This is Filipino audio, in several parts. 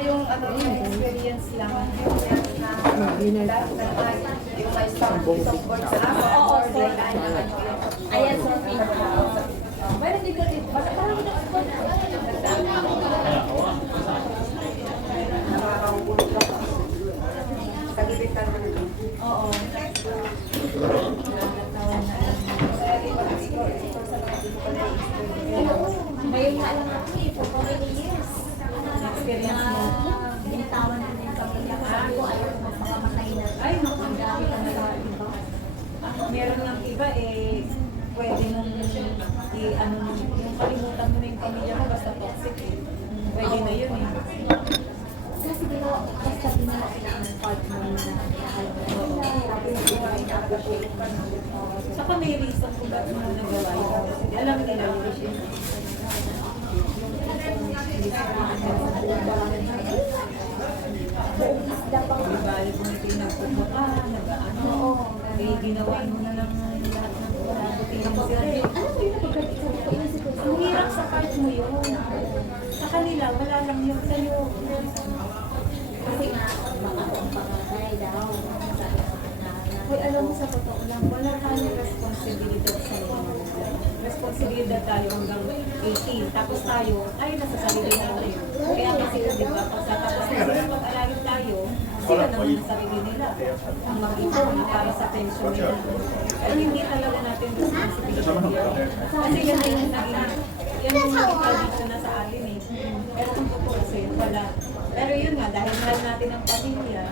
Yung ano, yung experience lang. Yung may soundboard sa ako. Oo, sir. Ayan, sir. Meron din ko rin. Basta parang sa gibitan na ito. Oo. Ngayon nga lang ako eh, for how many years? Experience mo? Binitawan namin yung pamilya ko. Sabi ko, ayaw mo makamatay na. Ay, makagami ka na lang, diba? Meron ng iba eh, pwede nung ano, yung kalimutan mo na yung pamilya mo basta toxic eh. Pwede na yun eh. Kasi ginawa, basta ginawa sila ang partner na saka may reason kung bakit mo nagawa yun. Alam nila yung reason. Di bali kung ito yung nagpupo ka, nag-ano, eh ginawa mo na lang lahat ng buting mo sila. Ano mo yung napagkakit sa ang hirap sa part mo yun. Sa kanila, wala lang yun sa'yo. Kasi nga, baka ang pangakay daw. Uy, alam mo sa totoo lang, wala tayong responsibilidad sa iyo. Responsibilidad tayo hanggang 18. Tapos tayo, nasa sarili natin. Kaya kasi di ba, tapos sila pag-alagin tayo, sila naman sa sarili nila. Ang mag-ipon para sa pension nila. Ay, hindi talaga natin responsibilidad yan. Kasi yan yung naging, yan yung naging tradition na sa atin eh. Pero kung tutusin, wala. Pero yun nga, dahil mahal natin ang pamilya,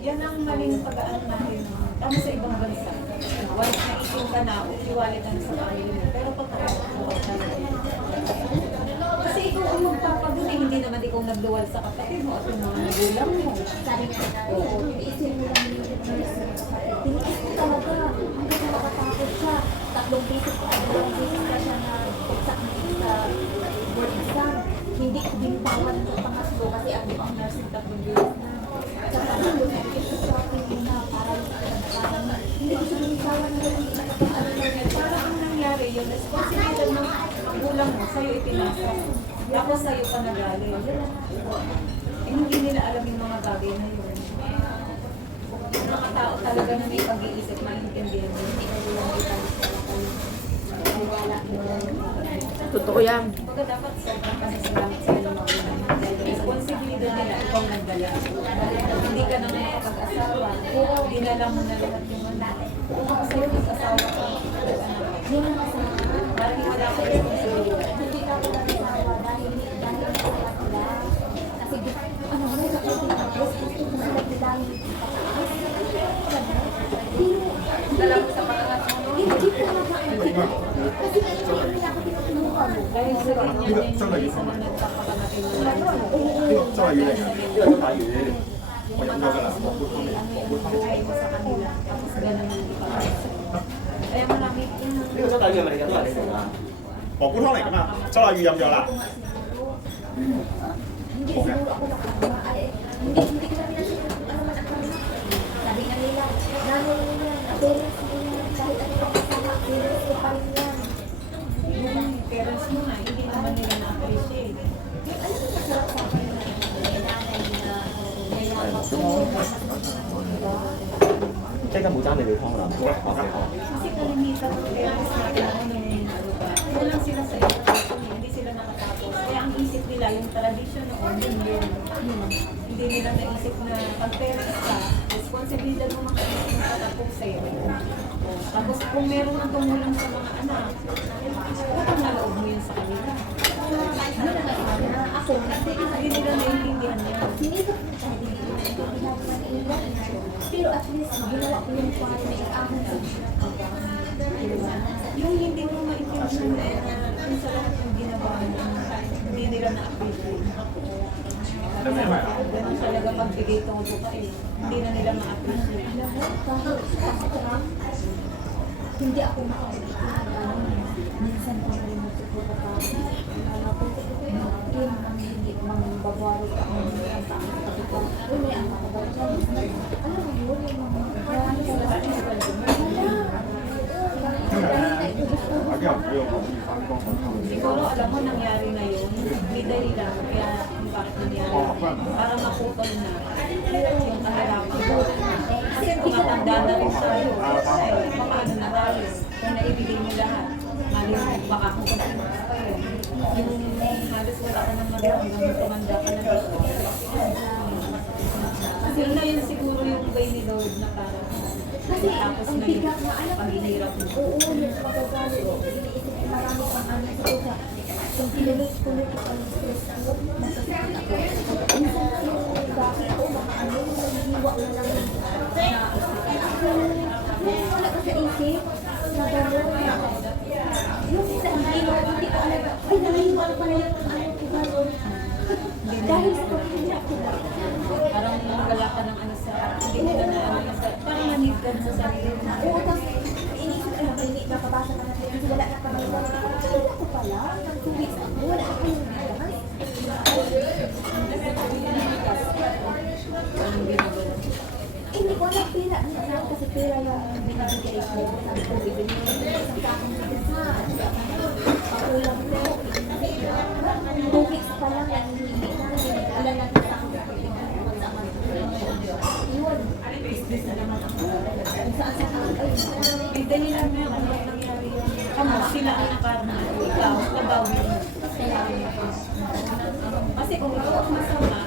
yan ang maling pag-aan natin. Tama sa ibang bansa. Once na isin ka na, uliwalit ka na sa pamilya mo. Pero pagkakakuha ka na. Kasi ikaw ang magpapagunin, hindi naman ikaw nagluwal sa kapatid mo at yung mga nagulang mo. Sabi nga na, isin mo lang yung tiniis ko talaga. Hindi na makatakot siya. 3 beses ka siya na pagsak sa board exam. Hindi ko din bawal ng pangaslo kasi ako ang nursing 3 beses na. Saka ako, nag-shopping muna para hindi ko siya nilisawan na parang ang nangyari yun, responsibilidad ng magulang mo, sa'yo ipinasa. Tapos sa'yo pa nagaling. Eh, hindi nila alam yung mga bagay na yun. Yung mga tao talaga na may pag-iisip, maintindihan yun. Totoo yan. Pagka dapat sobrang pasasalamat sa iyo magulang. Responsibilidad nila, ikaw nagdala. Hindi ka naman makapag-asawa. Dinala mo na lahat yung natin. Kung ako sa'yo mag-asawa ka, yun ang asawa. Parang wala ka responsibilidad. Hindi ka mag-asawa dahil masaya sila. Kasi ano, may kapatid na gusto ko sila bilang dala mo sa pangalan. Hindi ko na kasi hindi ako tinutulungan mo. Dahil sa ganyan yung isa na nagpapakamatin mo lang. Yung matapos mo, ano yung buhay mo sa kanila. Tapos ganun yung ipapasa. Kaya marami yun. 呢個都等於咪你咁多人嚟㗎？蘑菇湯嚟㗎嘛，周麗宇飲咗啦。 Hindi siguro ako nakakama. Hindi ko namin ano man ako. Sabi nga nila, nanay nila, parents nila, kahit ano pa kasama, parents ko pa rin yan. Yung parents mo nga, hindi naman nila na-appreciate. Alam mo, masarap sa akin na nanay na yayaman ko. 即係而家冇爭你哋湯啦，我食湯。 Kasi kalimitan ng parents natin ano kulang sila sa education, hindi sila nakatapos. Kaya ang isip nila, yung tradition noon, yun. Hindi nila naisip na pag parents ka, responsibilidad mo makaisip na katapos sa'yo. Tapos kung meron kang tumulong sa mga anak, utang na loob mo yun sa kanila. Yun ang nasabi na ako, hindi nila naiintindihan yan. Pero at least, ginawa ko yung para may ahon sa yung hindi mo maintindihan na kung sa lahat yung ginawa mo, hindi nila na-appreciate. Ganun talaga pagbigay todo ka eh. Hindi na nila ma-appreciate. Hindi ako makakalimutan. Minsan ko rin magsusuko ka. Hindi mambabawal ka ang sabi ko. May ang makabalik. Alam mo yun, yung mga marami sa lahat ng siguro alam mo nangyari na yun, may dahilan kaya bakit nangyari. Para maputol na yung kahirapan. Kasi tumatanda na rin tayo. Paano na tayo? Kung naibigay mo lahat. Mali, baka kung kung kayo. Yung halos wala ka ng magandang tumanda ka na dito. Yun na yun siguro yung way ni Lord na parang Kasi tapos ang na bigat na alam yung paghihirap mo. Oo, yung magagalit. Iniisip ko marami pang ano sa usa. Kung tinuloy-tuloy ko pang stress ko, masasakit ako. Minsan na yung bakit ko, baka ano, naniniwa na lang yung wala ka sa isip, na gano'n. Yung sa hindi ko alam, ay naniniwa pala yung ano ko gano'n. Dahil sa paghinap ko ba? Parang wala ka ng ano sa, hindi nila na ano sa, parang nanigdan sa sarili mo. Oo, tapos iniisip ko na hindi nakabasa ka na sa'yo kasi wala na pa na wala ko pala, ng 2 weeks ako, wala ako yung naman. Anong ginagawa? Hindi ko alam pera, kasi pera yung binibigay ko sa bibili ko isang takong bigasan. Pakulang ko, 2 weeks pa lang nangihingi namin, alam natin sa akin yun, business na naman ako. Kung saan sa akin, May dahilan na yung ano nangyari yun. Ano, sila ang nakarma. Ikaw, nabawi mo. Kasi kung ikaw ang masama,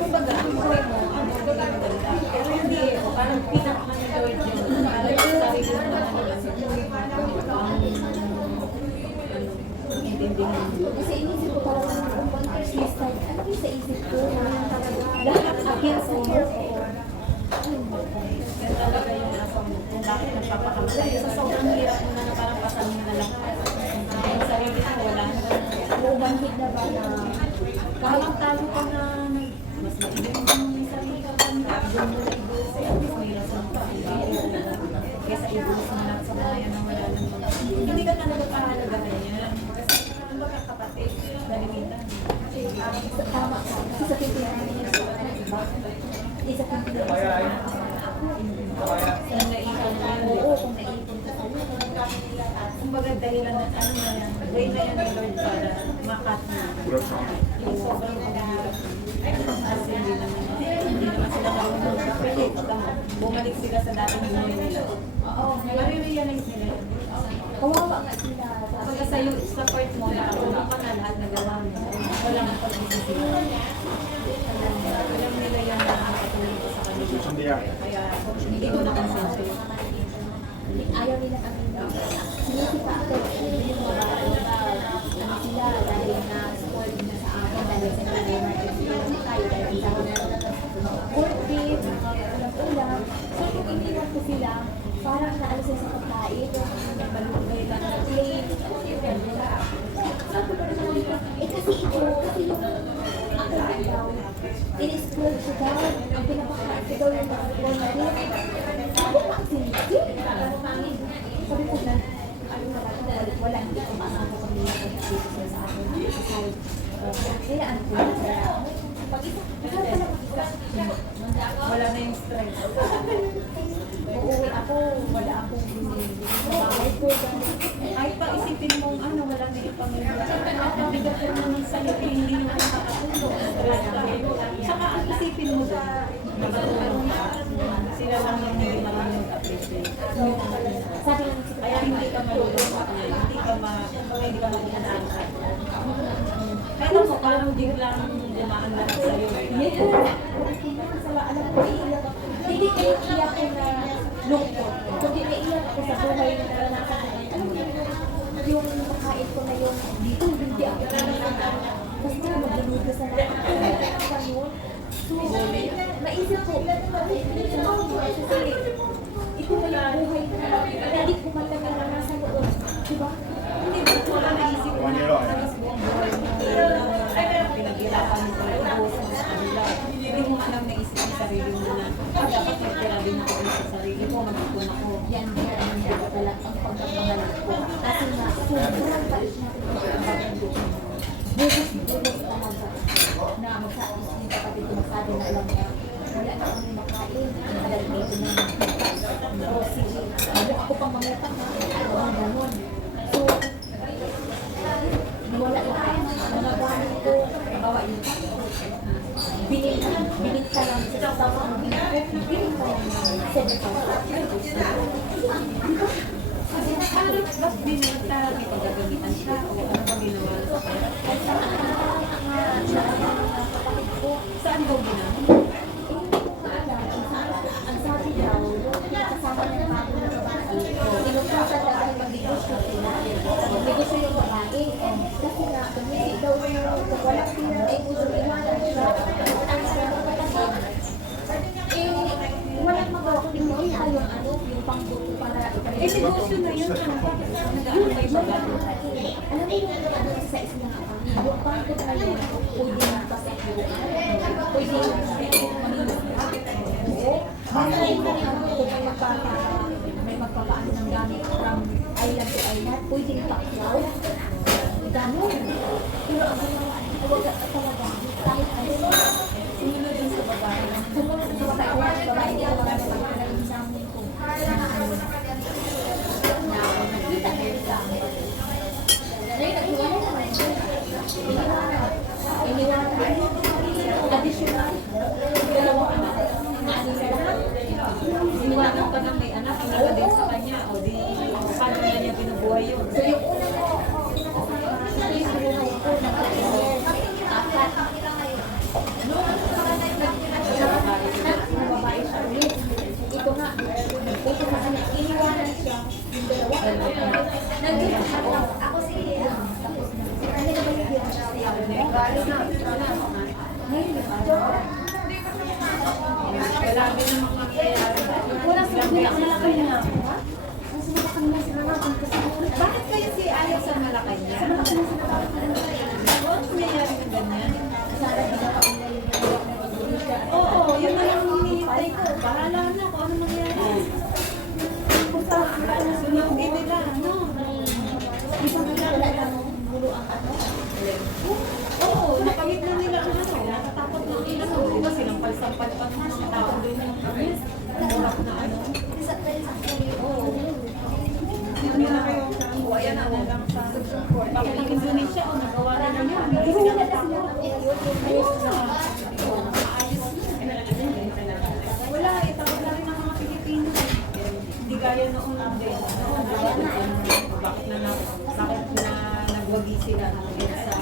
kumbaga, ang buhay mo, ang maganda. Pero hindi eh, parang pinaka-Lord yun. Parang yung sarili mo naman ang intindihan mo. kasi inisip ko talaga kung consistent, ano yung sa isip ko, lahat against mo. Yan talaga yung nasa mo. Kung bakit nagpapakamatay. Sa sobrang hirap mo na parang pasanin na lang. Yung sarili mo, wala na. Umanhid na ba na Parang talo ka na mas maibig mo yung sarili ka pa na doon mo na ibus. Mas may rason pa. Kesa ibus mo lang sa mga yan na wala lang mga. Hindi ka talaga pahalagahan yan. Kasi ano ba kapatid? Dalimitan. tama ka? Kasi sa pipilihan niya diba? Isa kang pipilihan. Kung naipon mo yun. Oo, kung naipon ka sa Kumbaga dahilan na ano na yan. Way na yan ng Lord para makat mo. Yung sobrang pagkahirap. Kasi hindi naman sila marunong sa pwede. Bumalik sila sa dating buhay nila. Oo, Marirealize nila yun. kawawa nga sila. Kapag sa part mo, nakatulong ka na lahat na gawa mo. Wala nang pagsisisi. Alam nila yan na nakatulong ka sa kanila. Kaya hindi ko na consenso. Ayaw nila kami na sinisipa ako. Yung mga ano sila dahil na spoiled na sa akin dahil sa nag-emergency tayo dahil sa court beef, ulam-ulam. So kung iniwan ko sila, parang naalis sila sa pagkain, malugay lang na plate, sabi ko naman dito, kasi yung ako lang daw, in-spoil ko daw, ang pinapakain ko daw yung mga beef. Ako pa ang sinisip. Sabi ko na, ano talaga, wala, hindi ko maasama kung hindi ko sa akin. Kaya ano ko na, mag-isa, Wala na yung stress. uuwi ako, wala akong bahay ko. Kahit pa isipin mong ano, wala na yung pamilya. Ang bigat ko naman sa'yo, hindi mo nakakatulong. Stress ka. Saka ang isipin mo doon, nakatulong ka. Sila lang yung hindi marunong appreciate. Sabi lang si Kaya hindi ka malulungkot na, hindi ka mag-inaangkat. Kaya mo, parang biglang dumaan lang sa'yo. alam ko, iiyak ako. Hindi kayo iyak ko na lungkot. Kundi naiiyak ako sa buhay na naranasan ko. Alam mo, yung makain ko na yung hindi ako basta magluluto sa lahat. Ganun. So, naisip ko, kasi ito na yung buhay ko. Hindi ko man lang naranasan ko. Diba? Hindi mo wala naisip mo na halos buong buhay mo na pinaghirapan mo sa ubos mo sa kanila. Hindi mo alam na isip sa sarili mo na dapat magtira din ako sa sarili ko, mag-ipon ako. Yan ang talaga ang pagpapahal ko. Kasi nga, sobrang bait natin ang pagpapahal. Bukas talaga na magsabi yung kapatid ko magsabi na alam niya, wala na kami makain, dahil dito na o sige, ako pang mangutang na, ang ganun. So, wala lang, mga gamit ko, bawa yung bininta lang sa tapos bininta lang ng 7,000. Ba't binenta? May pagagamitan siya? O ano ba ginawa sa kanya? Saan daw ginamit? Ang sabi daw, kasama niya ng bago na babae, inutusan daw ay mag-negosyo sila. Mag-negosyo yung babae. Kasi nga, hindi daw wala sila, eh, gusto iwanan siya. Ang sarap kapatid, walang magawa kundi mo yung ano, yung pangbuto para Eh, negosyo na yun. Nag-ano kayo ba? alam mo yung ano sa isang yung pangbuto na yun, pwede na pasakibuan. Pwede yung basta yung kung may magpapaano ng gamit from island to island, pwede yung pakyaw. Ganon. Pero ang mga talaga, kahit ano, Sumunod dun sa babae. sumunod sa babae nila, wala na pag-examine ko. Na nakita din sa ngayon, naghiwalay naman yun. Iniwanan. Additional. Dalawang anak. Ano na lahat? Iniwanan pa ng may anak. Inaga din sa kanya. O di, paano na niya binubuhay yun? So yung una na yung buhay ko, apat. Nababae siya ulit. Ito nga, ito nga anak, iniwanan siya. Yung dalawa. Nandito siya. Ako sige. Tapos na. Ano na ba yung Wala din namang mangyayari. wala sa malaki niya. Ang sinabak niya sila natin kasi Bakit kayo si ayaw sa Malacanang? Ano nangyayari ng ganyan? sana ginawa nila yung ginawa. Oo, yun na lang hinihintay ko. Bahala na kung ano mangyayari. Basta, sunugin nila, no? Di ba nga wala lang gulo ang ano? Oo, nakamit na nila ang ano. Natatakot na nila. Di ba sinampal-sampal pa na sa tao doon yung kamis? Murap na ano. Oo. Hindi na kayo. Ayan na lang sa bakit ang Indonesia o nagawa na naman. Hindi sila natakot. Wala, takot na rin ang mga Pilipino. Hindi gaya noon din. Bakit na nagwagi sila sa